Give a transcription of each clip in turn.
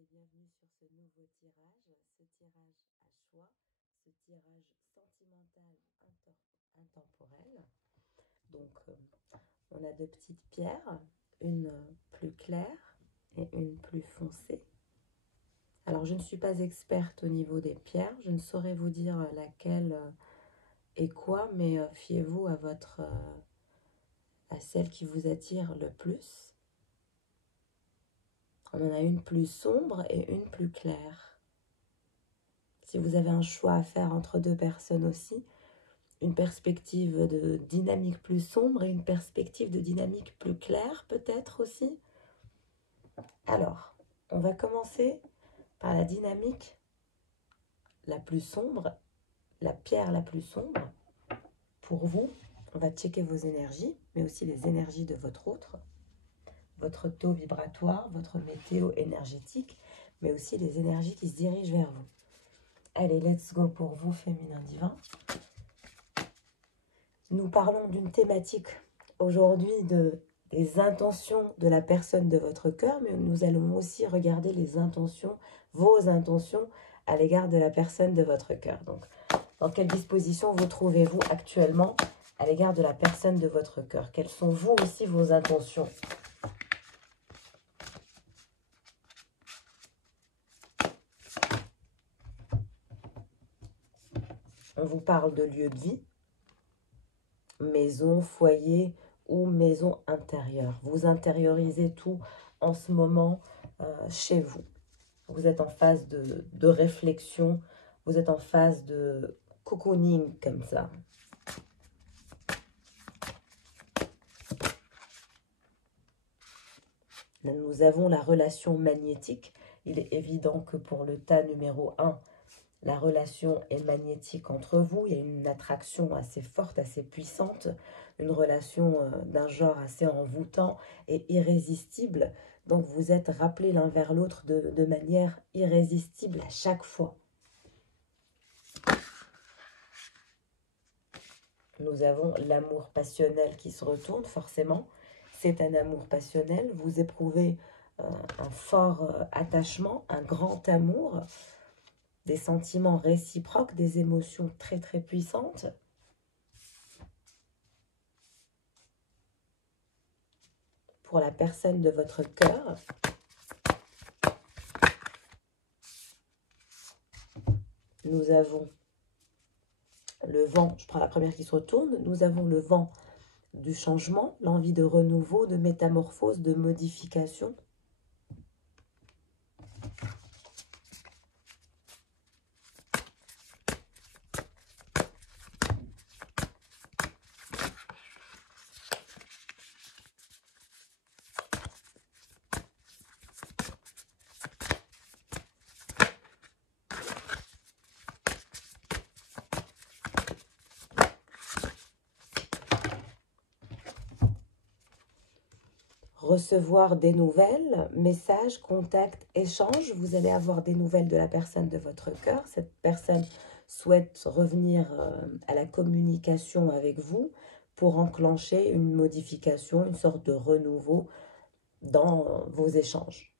et bienvenue sur ce nouveau tirage, ce tirage à choix, ce tirage sentimental intemporel. Donc, on a deux petites pierres, une plus claire et une plus foncée. Alors, je ne suis pas experte au niveau des pierres, je ne saurais vous dire laquelle est quoi, mais fiez-vous à à celle qui vous attire le plus. On en a une plus sombre et une plus claire. Si vous avez un choix à faire entre deux personnes aussi, une perspective de dynamique plus sombre et une perspective de dynamique plus claire peut-être aussi. Alors, on va commencer par la dynamique la plus sombre, la pierre la plus sombre. Pour vous, on va checker vos énergies, mais aussi les énergies de votre taux vibratoire, votre météo énergétique, mais aussi les énergies qui se dirigent vers vous. Allez, let's go pour vous, féminin divin. Nous parlons d'une thématique aujourd'hui des intentions de la personne de votre cœur, mais nous allons aussi regarder les intentions, vos intentions à l'égard de la personne de votre cœur. Donc, dans quelle disposition vous trouvez-vous actuellement à l'égard de la personne de votre cœur? Quelles sont vous aussi vos intentions? On vous parle de lieu de vie, maison, foyer ou maison intérieure. Vous intériorisez tout en ce moment chez vous. Vous êtes en phase de réflexion, vous êtes en phase de cocooning comme ça. Là, nous avons la relation magnétique. Il est évident que pour le tas numéro 1, la relation est magnétique entre vous. Il y a une attraction assez forte, assez puissante, une relation d'un genre assez envoûtant et irrésistible. Donc vous êtes rappelés l'un vers l'autre de manière irrésistible à chaque fois. Nous avons l'amour passionnel qui se retourne, forcément. C'est un amour passionnel. Vous éprouvez un fort attachement, un grand amour, des sentiments réciproques, des émotions très très puissantes. Pour la personne de votre cœur, nous avons le vent, je prends la première qui se retourne, nous avons le vent du changement, l'envie de renouveau, de métamorphose, de modification. Recevoir des nouvelles, messages, contacts, échanges. Vous allez avoir des nouvelles de la personne de votre cœur. Cette personne souhaite revenir à la communication avec vous pour enclencher une modification, une sorte de renouveau dans vos échanges.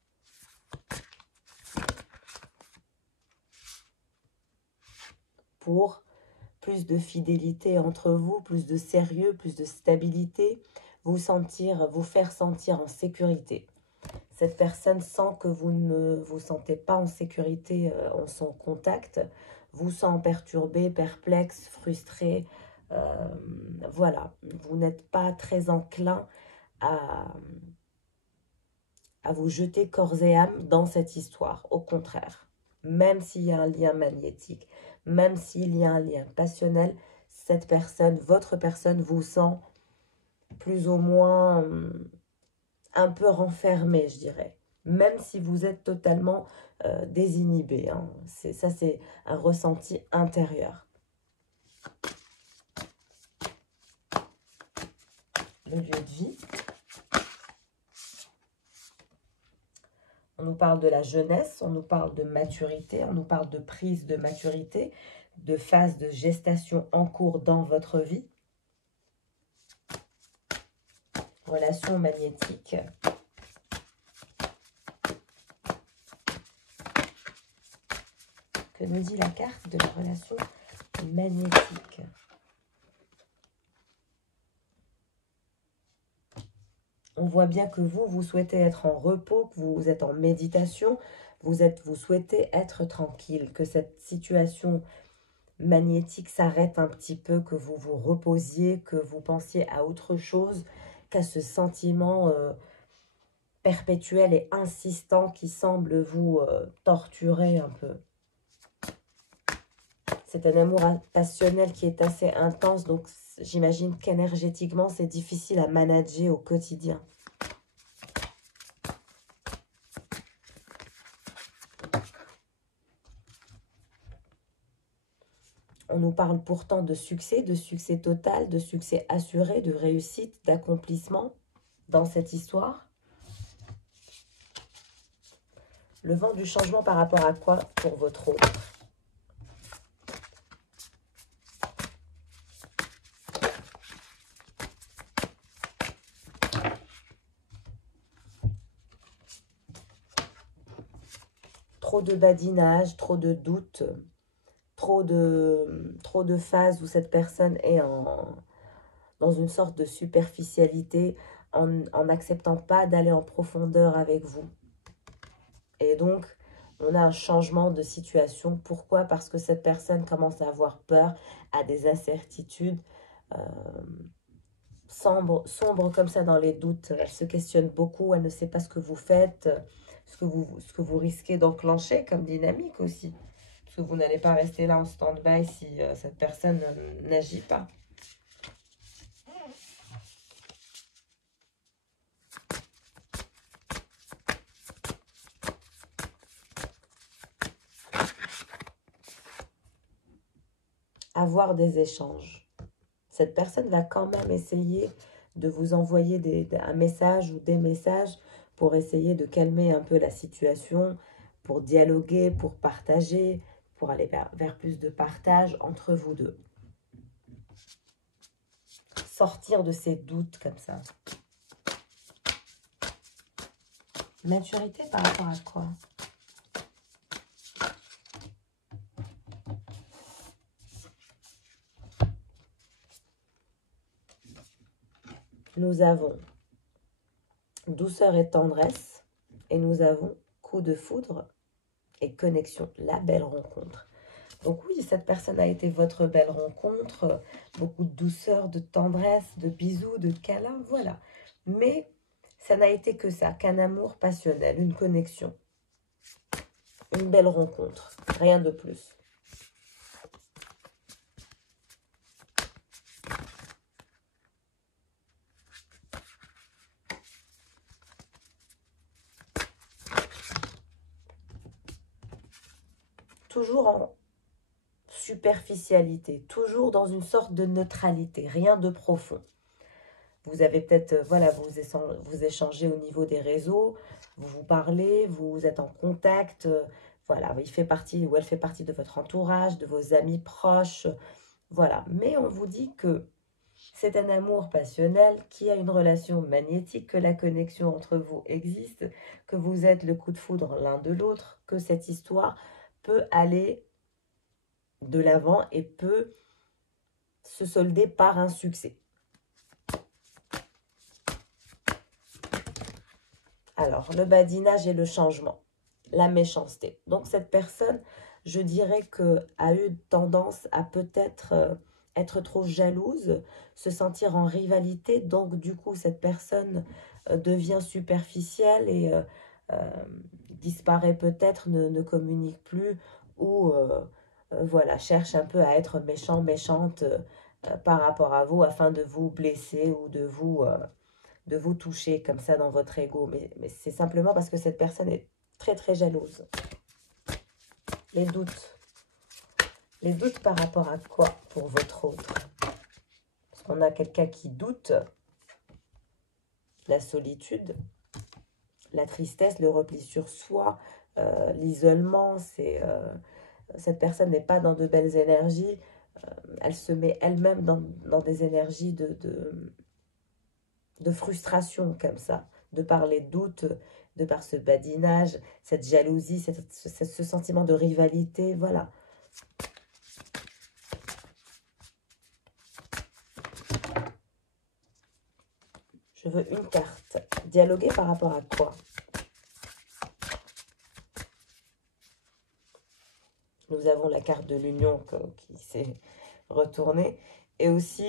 Pour plus de fidélité entre vous, plus de sérieux, plus de stabilité, vous faire sentir en sécurité. Cette personne sent que vous ne vous sentez pas en sécurité en son contact, vous sent perturbé, perplexe, frustré. Voilà, vous n'êtes pas très enclin à vous jeter corps et âme dans cette histoire. Au contraire, même s'il y a un lien magnétique, même s'il y a un lien passionnel, cette personne, votre personne vous sent plus ou moins un peu renfermé, je dirais. Même si vous êtes totalement désinhibé. Hein. Ça, c'est un ressenti intérieur. Le lieu de vie. On nous parle de la jeunesse, on nous parle de maturité, on nous parle de prise de maturité, de phase de gestation en cours dans votre vie. Relation magnétique. Que nous dit la carte de la relation magnétique? On voit bien que vous souhaitez être en repos, que vous êtes en méditation, vous souhaitez être tranquille, que cette situation magnétique s'arrête un petit peu, que vous vous reposiez, que vous pensiez à autre chose qu'à ce sentiment perpétuel et insistant qui semble vous torturer un peu. C'est un amour passionnel qui est assez intense, donc j'imagine qu'énergétiquement, c'est difficile à manager au quotidien. On nous parle pourtant de succès total, de succès assuré, de réussite, d'accomplissement dans cette histoire. Le vent du changement par rapport à quoi pour votre autre? Trop de badinage, trop de doutes, trop de phases où cette personne est dans une sorte de superficialité, en n'acceptant pas d'aller en profondeur avec vous. Et donc, on a un changement de situation. Pourquoi? Parce que cette personne commence à avoir peur, a des incertitudes, sombre comme ça dans les doutes. Elle se questionne beaucoup, elle ne sait pas ce que vous faites, ce que vous risquez d'enclencher comme dynamique aussi. Parce que vous n'allez pas rester là en stand-by si cette personne n'agit pas. Avoir des échanges. Cette personne va quand même essayer de vous envoyer un message ou des messages pour essayer de calmer un peu la situation, pour dialoguer, pour partager, pour aller vers plus de partage entre vous deux. Sortir de ces doutes comme ça. Maturité par rapport à quoi? Nous avons douceur et tendresse, et nous avons coup de foudre et connexion, la belle rencontre. Donc oui, cette personne a été votre belle rencontre, beaucoup de douceur, de tendresse, de bisous, de câlins, voilà. Mais ça n'a été que ça, qu'un amour passionnel, une connexion, une belle rencontre, rien de plus. Toujours en superficialité, toujours dans une sorte de neutralité, rien de profond. Vous avez peut-être, voilà, vous échangez au niveau des réseaux, vous vous parlez, vous êtes en contact, voilà, il fait partie ou elle fait partie de votre entourage, de vos amis proches, voilà. Mais on vous dit que c'est un amour passionnel, qui a une relation magnétique, que la connexion entre vous existe, que vous êtes le coup de foudre l'un de l'autre, que cette histoire peut aller de l'avant et peut se solder par un succès. Alors, le badinage et le changement, la méchanceté. Donc, cette personne, je dirais a eu tendance à peut-être être trop jalouse, se sentir en rivalité. Donc, du coup, cette personne devient superficielle et disparaît peut-être, ne communique plus ou voilà, cherche un peu à être méchant, méchante par rapport à vous afin de vous blesser ou de vous toucher comme ça dans votre ego. Mais c'est simplement parce que cette personne est très très jalouse. Les doutes. Les doutes par rapport à quoi pour votre autre? Parce qu'on a quelqu'un qui doute. La solitude, la tristesse, le repli sur soi, l'isolement. Cette personne n'est pas dans de belles énergies. Elle se met elle-même dans des énergies de frustration comme ça, de par les doutes, de par ce badinage, cette jalousie, ce sentiment de rivalité, voilà. Je veux une carte. Dialoguer par rapport à quoi? Nous avons la carte de l'union qui s'est retournée. Et aussi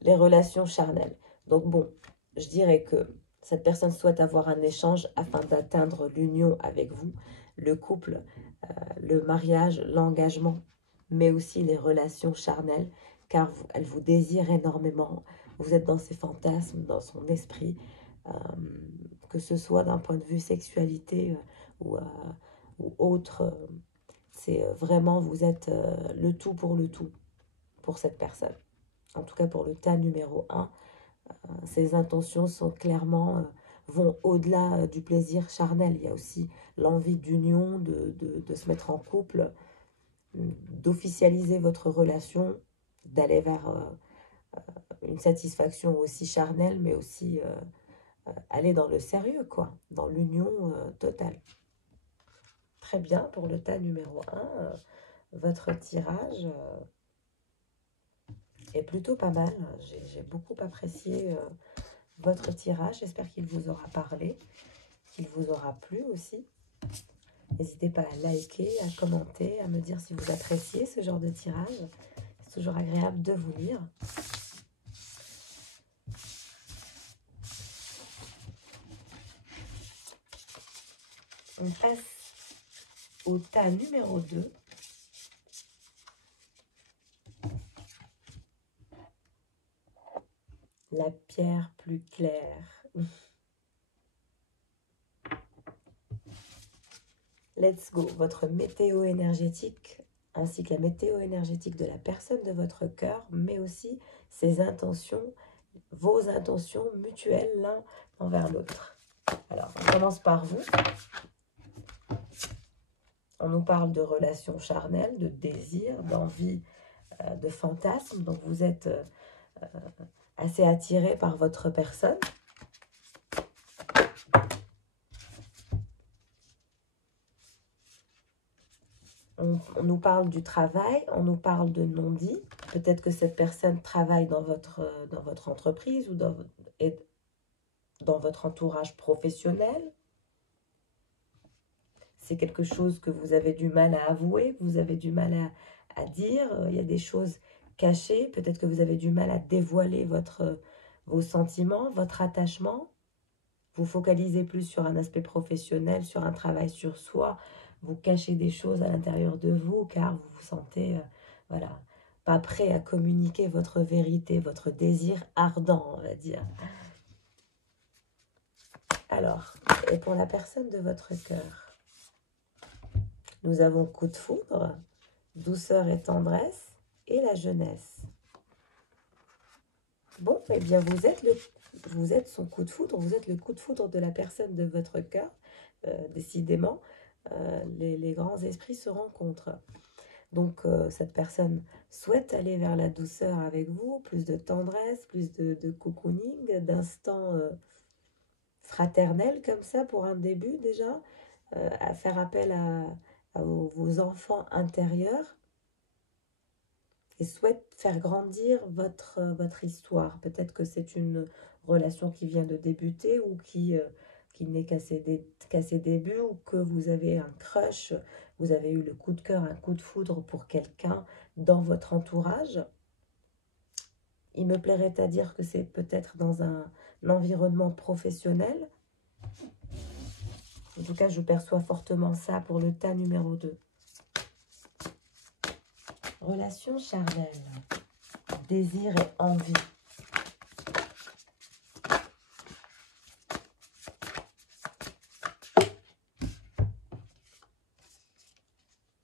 les relations charnelles. Donc bon, je dirais que cette personne souhaite avoir un échange afin d'atteindre l'union avec vous, le couple, le mariage, l'engagement, mais aussi les relations charnelles, car elle vous désire énormément. Vous êtes dans ses fantasmes, dans son esprit, que ce soit d'un point de vue sexualité ou autre. C'est vraiment, vous êtes le tout pour cette personne. En tout cas pour le tas numéro 1, ses intentions sont clairement, vont au-delà du plaisir charnel. Il y a aussi l'envie d'union, de se mettre en couple, d'officialiser votre relation, d'aller vers une satisfaction aussi charnelle, mais aussi aller dans le sérieux, quoi, dans l'union totale. Très bien, pour le tas numéro 1, votre tirage est plutôt pas mal. J'ai beaucoup apprécié votre tirage. J'espère qu'il vous aura parlé, qu'il vous aura plu aussi. N'hésitez pas à liker, à commenter, à me dire si vous appréciez ce genre de tirage. C'est toujours agréable de vous lire. On passe au tas numéro 2. La pierre plus claire. Let's go. Votre météo énergétique, ainsi que la météo énergétique de la personne de votre cœur, mais aussi ses intentions, vos intentions mutuelles l'un envers l'autre. Alors, on commence par vous. On nous parle de relations charnelles, de désir, d'envie, de fantasme. Donc, vous êtes assez attiré par votre personne. On nous parle du travail, on nous parle de non-dit. Peut-être que cette personne travaille dans votre entreprise ou dans votre entourage professionnel. C'est quelque chose que vous avez du mal à avouer, que vous avez du mal à dire. Il y a des choses cachées. Peut-être que vous avez du mal à dévoiler vos sentiments, votre attachement. Vous focalisez plus sur un aspect professionnel, sur un travail sur soi. Vous cachez des choses à l'intérieur de vous car vous vous sentez voilà, pas prêt à communiquer votre vérité, votre désir ardent, on va dire. Alors, et pour la personne de votre cœur, nous avons coup de foudre, douceur et tendresse et la jeunesse. Bon, eh bien vous êtes son coup de foudre, vous êtes le coup de foudre de la personne de votre cœur, décidément. Les grands esprits se rencontrent. Donc, cette personne souhaite aller vers la douceur avec vous, plus de tendresse, plus de cocooning, d'instants fraternels comme ça pour un début déjà, à faire appel à vos enfants intérieurs et souhaite faire grandir votre histoire. Peut-être que c'est une relation qui vient de débuter ou qui n'est qu'à ses débuts, ou que vous avez un crush, vous avez eu le coup de cœur, un coup de foudre pour quelqu'un dans votre entourage. Il me plairait à dire que c'est peut-être dans un environnement professionnel. En tout cas, je perçois fortement ça pour le tas numéro 2. Relation charnelle, désir et envie.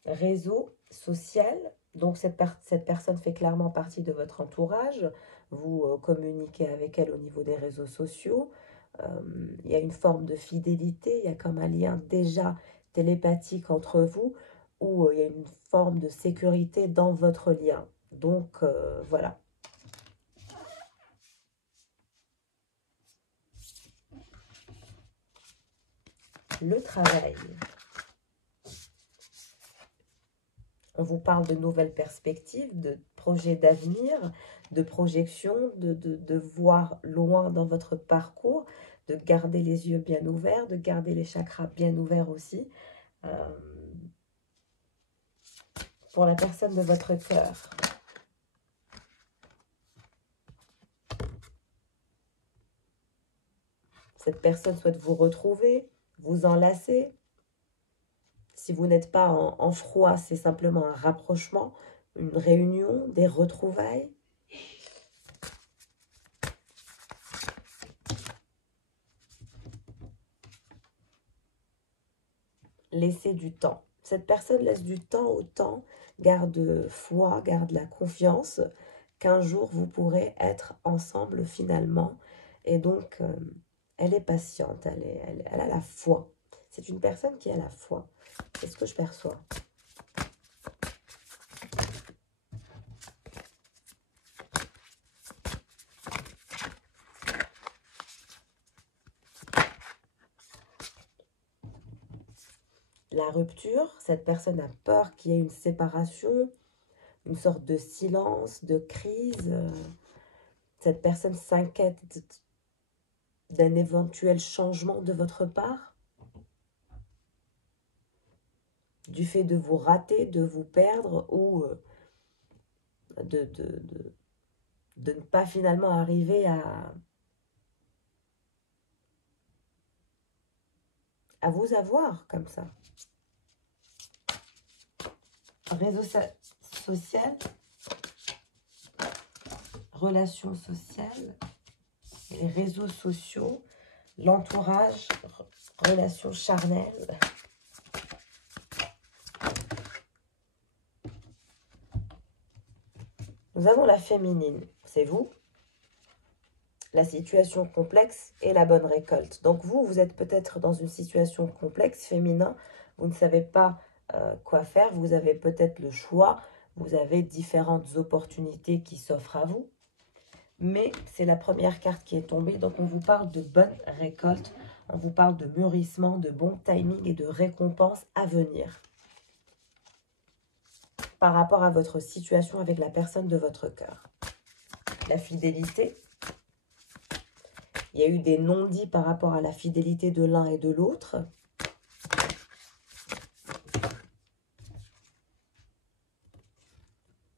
Réseau social, donc cette personne fait clairement partie de votre entourage. Vous communiquez avec elle au niveau des réseaux sociaux. Il y a une forme de fidélité, il y a comme un lien déjà télépathique entre vous, où il y a une forme de sécurité dans votre lien. Donc, voilà. le travail. On vous parle de nouvelles perspectives, de projets d'avenir, de projections, de voir loin dans votre parcours, de garder les yeux bien ouverts, de garder les chakras bien ouverts aussi. Pour la personne de votre cœur. Cette personne souhaite vous retrouver, vous enlacer. Si vous n'êtes pas en froid, c'est simplement un rapprochement, une réunion, des retrouvailles. Laissez du temps. Cette personne laisse du temps au temps, garde foi, garde la confiance qu'un jour vous pourrez être ensemble finalement. Et donc, elle est patiente, elle a la foi. C'est une personne qui a la foi. C'est ce que je perçois. La rupture, cette personne a peur qu'il y ait une séparation, une sorte de silence, de crise. Cette personne s'inquiète d'un éventuel changement de votre part, du fait de vous rater, de vous perdre ou de ne pas finalement arriver à vous avoir comme ça. Réseau social, relations sociales, les réseaux sociaux, l'entourage, relations charnelles. Nous avons la féminine, c'est vous. La situation complexe et la bonne récolte. Donc vous êtes peut-être dans une situation complexe, féminin. Vous ne savez pas quoi faire. Vous avez peut-être le choix. Vous avez différentes opportunités qui s'offrent à vous. Mais c'est la première carte qui est tombée. Donc on vous parle de bonne récolte. On vous parle de mûrissement, de bon timing et de récompense à venir. Par rapport à votre situation avec la personne de votre cœur. La fidélité. Il y a eu des non-dits par rapport à la fidélité de l'un et de l'autre.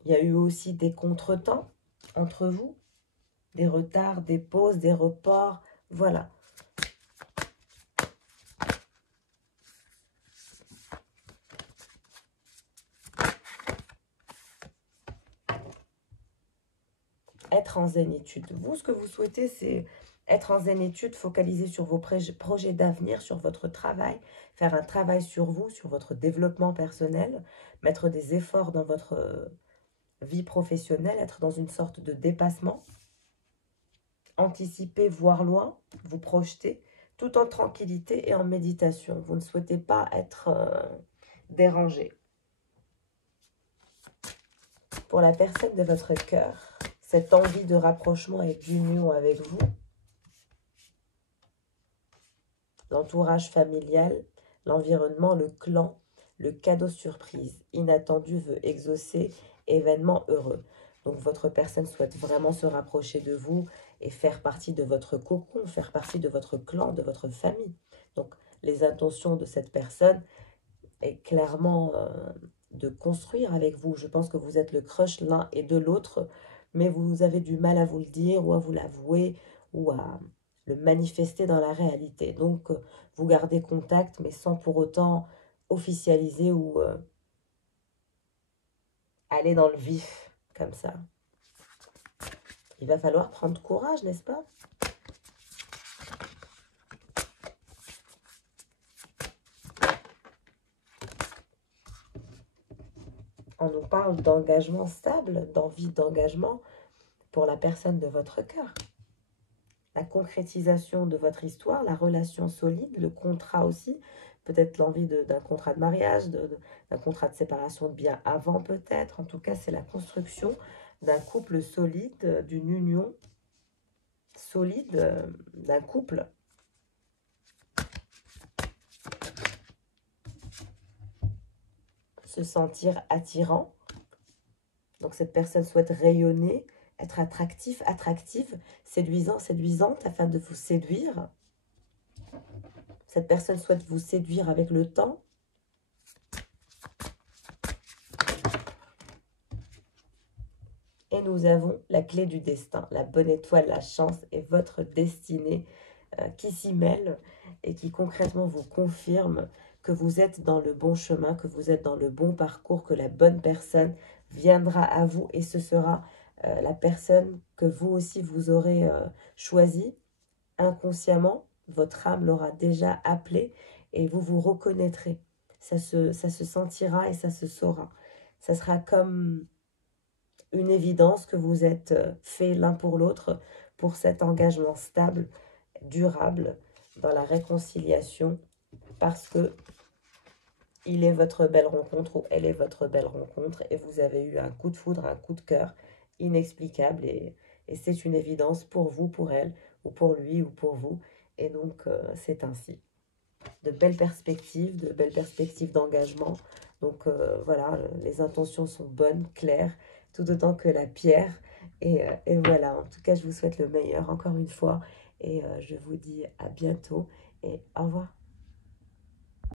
Il y a eu aussi des contretemps entre vous. Des retards, des pauses, des reports. Voilà. Être en zénitude. Vous, ce que vous souhaitez, c'est être en zénitude, focaliser sur vos projets d'avenir, sur votre travail, faire un travail sur vous, sur votre développement personnel, mettre des efforts dans votre vie professionnelle, être dans une sorte de dépassement, anticiper, voir loin, vous projeter, tout en tranquillité et en méditation. Vous ne souhaitez pas être dérangé. Pour la personne de votre cœur, cette envie de rapprochement et d'union avec vous, l'entourage familial, l'environnement, le clan, le cadeau surprise, inattendu veut exaucer, événement heureux. Donc votre personne souhaite vraiment se rapprocher de vous et faire partie de votre cocon, faire partie de votre clan, de votre famille. Donc les intentions de cette personne est clairement de construire avec vous. Je pense que vous êtes le crush l'un et de l'autre, mais vous avez du mal à vous le dire ou à vous l'avouer ou à le manifester dans la réalité. Donc, vous gardez contact, mais sans pour autant officialiser ou aller dans le vif, comme ça. Il va falloir prendre courage, n'est-ce pas? On nous parle d'engagement stable, d'envie d'engagement pour la personne de votre cœur. La concrétisation de votre histoire, la relation solide, le contrat aussi, peut-être l'envie d'un contrat de mariage, d'un contrat de séparation de biens avant peut-être. En tout cas, c'est la construction d'un couple solide, d'une union solide, d'un couple. se sentir attirant. Donc cette personne souhaite rayonner, être attractif, attractive, séduisant, séduisante afin de vous séduire. Cette personne souhaite vous séduire avec le temps. Et nous avons la clé du destin, la bonne étoile, la chance et votre destinée qui s'y mêle et qui concrètement vous confirme que vous êtes dans le bon chemin, que vous êtes dans le bon parcours, que la bonne personne viendra à vous et ce sera la personne que vous aussi vous aurez choisie inconsciemment. Votre âme l'aura déjà appelée et vous vous reconnaîtrez. Ça se sentira et ça se saura. Ça sera comme une évidence que vous êtes fait l'un pour l'autre pour cet engagement stable, durable, dans la réconciliation, parce que il est votre belle rencontre ou elle est votre belle rencontre et vous avez eu un coup de foudre, un coup de cœur inexplicable et c'est une évidence pour vous, pour elle, ou pour lui, ou pour vous. Et donc, c'est ainsi. De belles perspectives d'engagement. Donc, voilà, les intentions sont bonnes, claires, tout autant que la pierre. Et voilà, en tout cas, je vous souhaite le meilleur encore une fois. Et je vous dis à bientôt et au revoir.